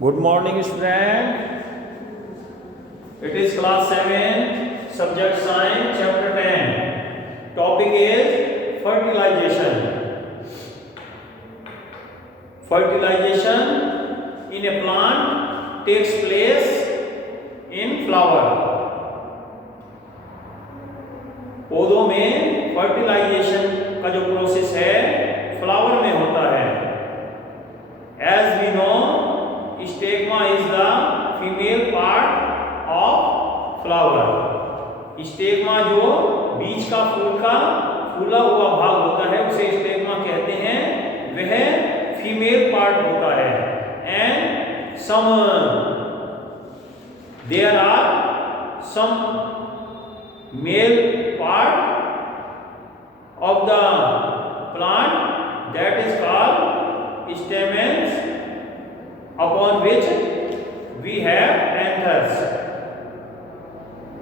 Good morning, student. It is class 7, subject science, chapter 10. Topic is fertilization. Fertilization in a plant takes place in flower. पौधों में fertilisation का जो process है flower में होता है. As we know, stigma is the female part of flower. Stigma जो बीज का फूल का फूला हुआ भाग होता है उसे स्टेगमा कहते हैं. वह फीमेल पार्ट होता है. And some there are some male part of the plant that is called stamens upon which we have anthers.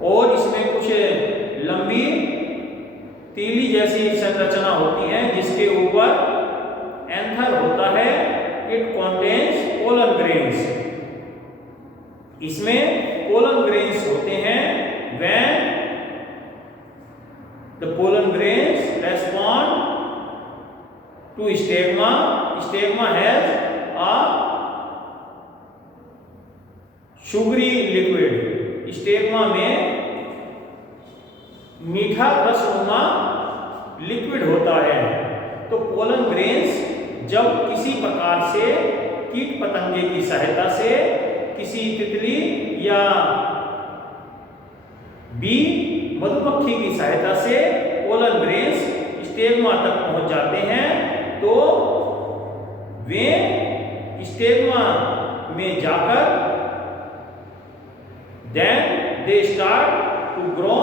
और इसमें कुछ लंबी तीली जैसी संरचना होती है जिसके ऊपर एंथर होता है. It contains pollen grains. इसमें pollen grains होते हैं. when the pollen grains respond to stigma, stigma has a sugary liquid. Stigma में मीठा रसनुमा लिक्विड होता है. तो पोलन ग्रेन्स जब किसी प्रकार से कीट पतंगे की सहायता से किसी तितली या बी मधुमक्खी की सहायता से पोलन ग्रेन्स स्टेगमा तक पहुंच जाते हैं तो वे स्टेगमा में जाकर then they start to grow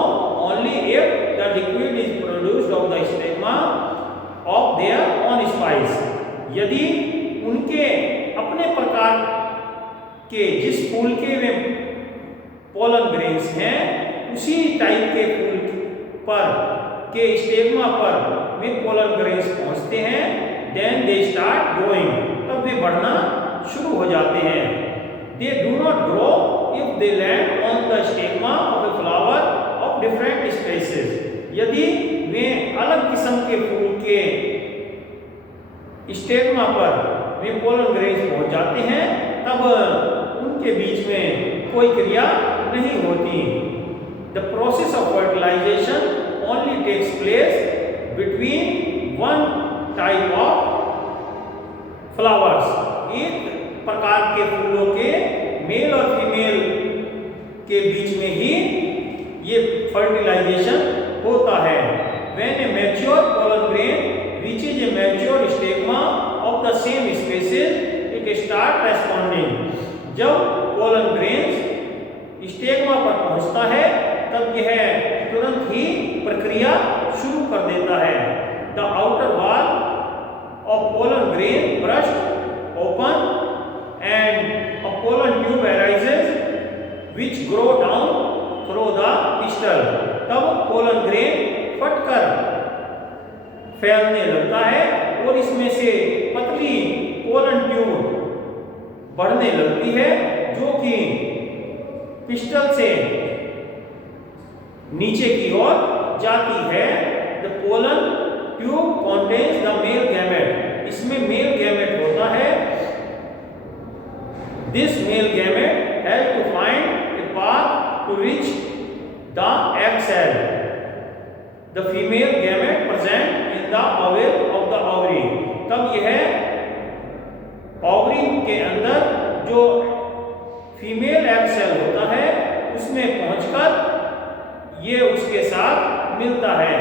only if the liquid is produced of the stigma of their own species. यदि उनके अपने प्रकार के जिस फूल के में पोलन ग्रेन्स हैं उसी टाइप के फूल पर के स्टेगमा पर में पोलन ग्रेन्स पहुंचते हैं. then they start growing. तब वे बढ़ना शुरू हो जाते हैं. they do not grow if they land on the stigma of a flower of different species. यदि वे अलग किस्म के फूल के स्टेगमा पर वे पोलन ग्रेन्स पहुंच जाते हैं तब उनके बीच में कोई क्रिया नहीं होती. The process of fertilization only takes place between one type of flowers. एक प्रकार के फूलों के मेल और फीमेल के बीच में ही ये फर्टिलाइजेशन होता है. When a mature pollen grain reaches a mature stigma of the same species, it start responding. जब पोलन ग्रेन्स स्टेगमा पर पहुंचता है तब यह तुरंत ही प्रक्रिया शुरू कर देता है. The outer wall of pollen grain bursts open and a pollen tube arises which grow down through the pistil. तब पोलन ग्रेन फटकर फैलने लगता है और इसमें से पतली पोलन ट्यूब बढ़ने लगती है जो कि पिस्टल से नीचे की ओर जाती है. The pollen tube contains the male gamete. इसमें मेल गैमेट होता है. This male gamete has to find a path to reach the egg cell. The female gamete present in the oval of the ovary. तब यह ovary के अंदर जो female egg cell होता है उसमें पहुंचकर ये उसके साथ मिलता है.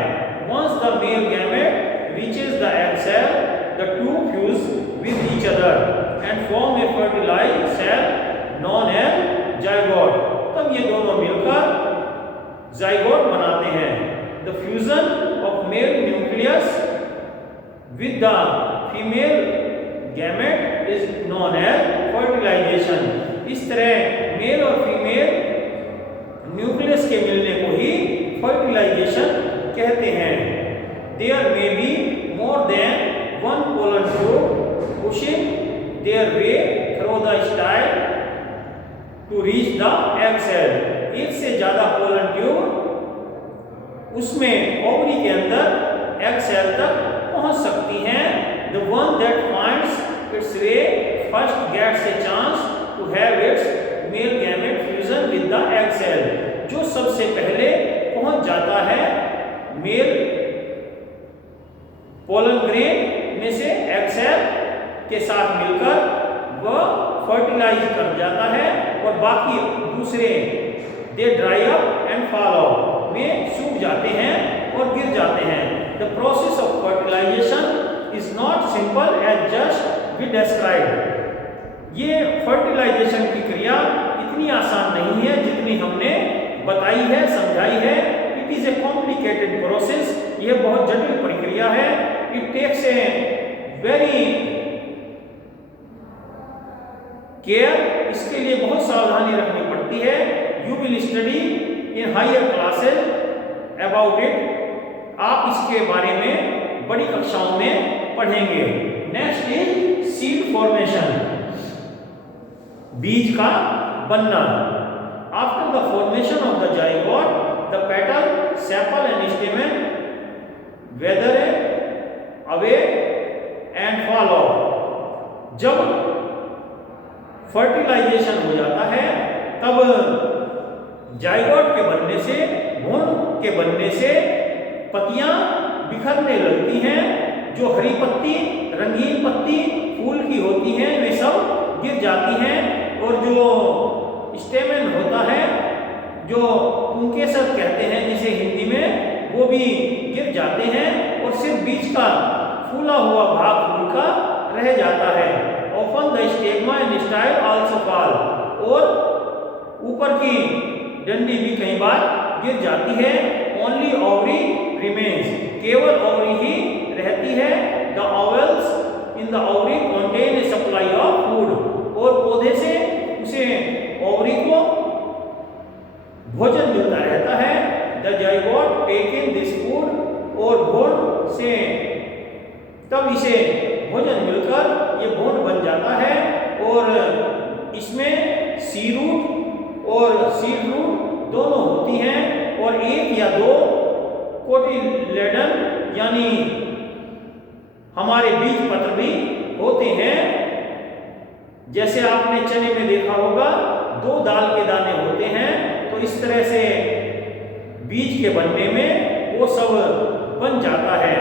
Once the male gamete reaches the egg cell, the two fuse with each other and form a fertilized cell known as zygote. तब ये दोनों मिलकर zygote बनाते हैं. The fusion of male nucleus with the female gamete is known as fertilization. इस तरह mail और female nucleus के मिलने को ही फर्टिलाइजेशन कहते हैं. There may be more than one pollen tube pushing their way through the style reach the egg cell. एक से ज्यादा पोलन ट्यूब उसमें ओवरी के अंदर एग सेल तक पहुंच सकती हैं। The one that finds its way first gets a chance to have its male gamete fusion with the egg cell. जो सबसे पहले पहुंच जाता है मेल पोलन ग्रेन में से एग सेल के साथ मिलकर वह फर्टिलाइज कर जाता है और बाकी दूसरे they dry up and fall out में सूख जाते हैं और गिर जाते हैं। The process of fertilization is not simple as just we describe. ये फर्टिलाइजेशन की क्रिया इतनी आसान नहीं है जितनी हमने बताई है, समझाई है। It is a complicated process. यह बहुत जटिल प्रक्रिया है। It takes a very care. इसके लिए बहुत सावधानी रखनी पड़ती है। You will study in higher classes about it. आप इसके बारे में बड़ी कक्षाओं में पढ़ेंगे। नेक्स्ट इज सीड फॉर्मेशन, बीज का बनना। After the formation of the zygote the petal, sepal and stamen weather away and fall off. जब फर्टिलाइजेशन हो जाता है तब जाइगोट के बनने से, भ्रूण के बनने से पत्तियां बिखरने लगती हैं। जो हरी पत्ती, रंगीन पत्ती फूल की होती हैं वे सब गिर जाती हैं और जो स्टेमन होता है, जो पुंकेसर कहते हैं जिसे हिंदी में, वो भी गिर जाते हैं और सिर्फ बीच का फूला हुआ भाग फूल का रह जाता है। Often the stigma and style also fall। और ऊपर की डंडी भी कई बार गिर जाती है। Only ovary remains। केवल ओवरी ही रहती है। The ovals in the ovary contain a supply of food। और पौधे से उसे ओवरी को भोजन मिलता रहता है। The zygote taking this food। और भ्रूण से तब इसे भोजन मिलकर ये भ्रूण बन जाता है और इसमें सी रूट और सीड रूट दोनों होती हैं और एक या दो कोटिलेडन यानी हमारे बीज पत्र भी होते हैं। जैसे आपने चने में देखा होगा 2 दाल के दाने होते हैं, तो इस तरह से बीज के बनने में वो सब बन जाता है।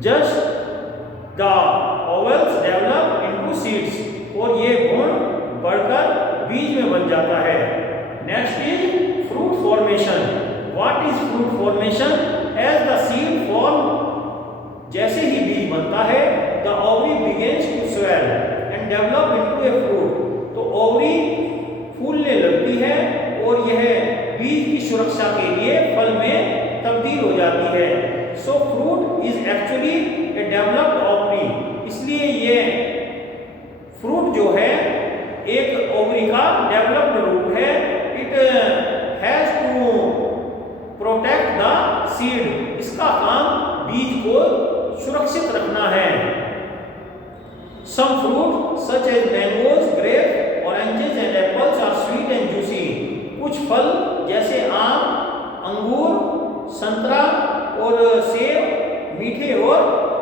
Just the ovules develop into seeds. और ये भ्रूण बढ़कर बीज में बन जाता है। Next is fruit formation. What is fruit formation? As the seed form, जैसे ही बीज बनता है, the ovary begins to swell and develop into a fruit. तो ओवरी फूलने लगती है और यह बीज की सुरक्षा के लिए फल में तब्दील हो जाती है। सो fruit is actually A developed ovary. इसलिए ये फ्रूट जो है एक ओवरी का डेवलप्ड रूप है। It has to protect the seed. इसका काम बीज को सुरक्षित रखना है। Some fruit such as mangoes, grape, oranges and apples are sweet and juicy. कुछ फल जैसे आम, अंगूर, संतरा और सेब मीठे और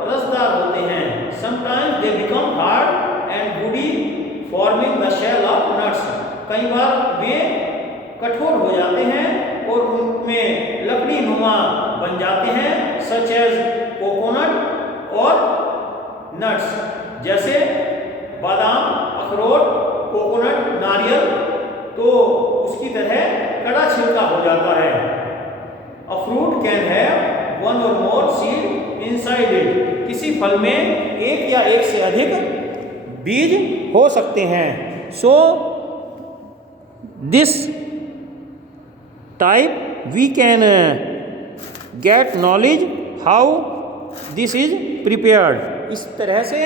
रसदार होते हैं। Sometimes they become hard and woody forming the shell of nuts. कई बार वे कठोर हो जाते हैं और उनमें लकड़ी नुमा बन जाते हैं, सच एज कोकोनट और नट्स, जैसे बादाम, अखरोट, कोकोनट, नारियल। तो उसकी तरह कड़ा छिलका हो जाता है। A fruit can have one or more seed inside it। किसी फल में एक या एक से अधिक बीज हो सकते हैं। So this type we can get knowledge how this is prepared। इस तरह से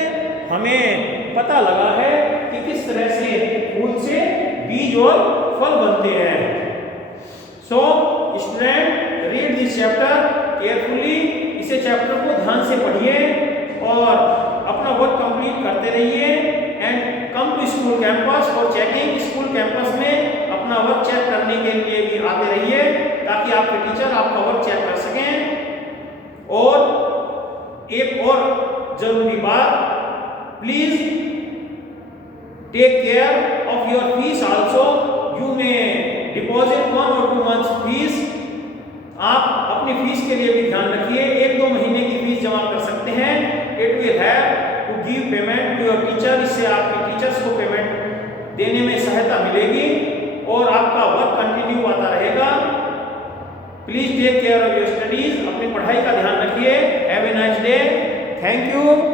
हमें पता लगा है कि किस तरह से फूल से बीज और फल बनते हैं। So student read this chapter carefully। इसे चैप्टर को ध्यान से पढ़िए और अपना वर्क कंप्लीट करते रहिए and come to school campus for checking. School campus में अपना वर्क चेक करने के लिए भी आते रहिए ताकि आपके टीचर आपका वर्क चेक कर सकें। और एक और जरूरी बात, please take care of your fees also. You may deposit 1 or 2 months fees. आप अपनी फीस के लिए भी ध्यान रखिए, 1-2 महीने की फीस जमा कर सकते हैं। It will have to give payment to your teacher. इससे आपके टीचर्स को पेमेंट देने में सहायता मिलेगी और आपका वर्क कंटिन्यू आता रहेगा। Please take care of your studies. अपनी पढ़ाई का ध्यान रखिए। Have a nice day. Thank you.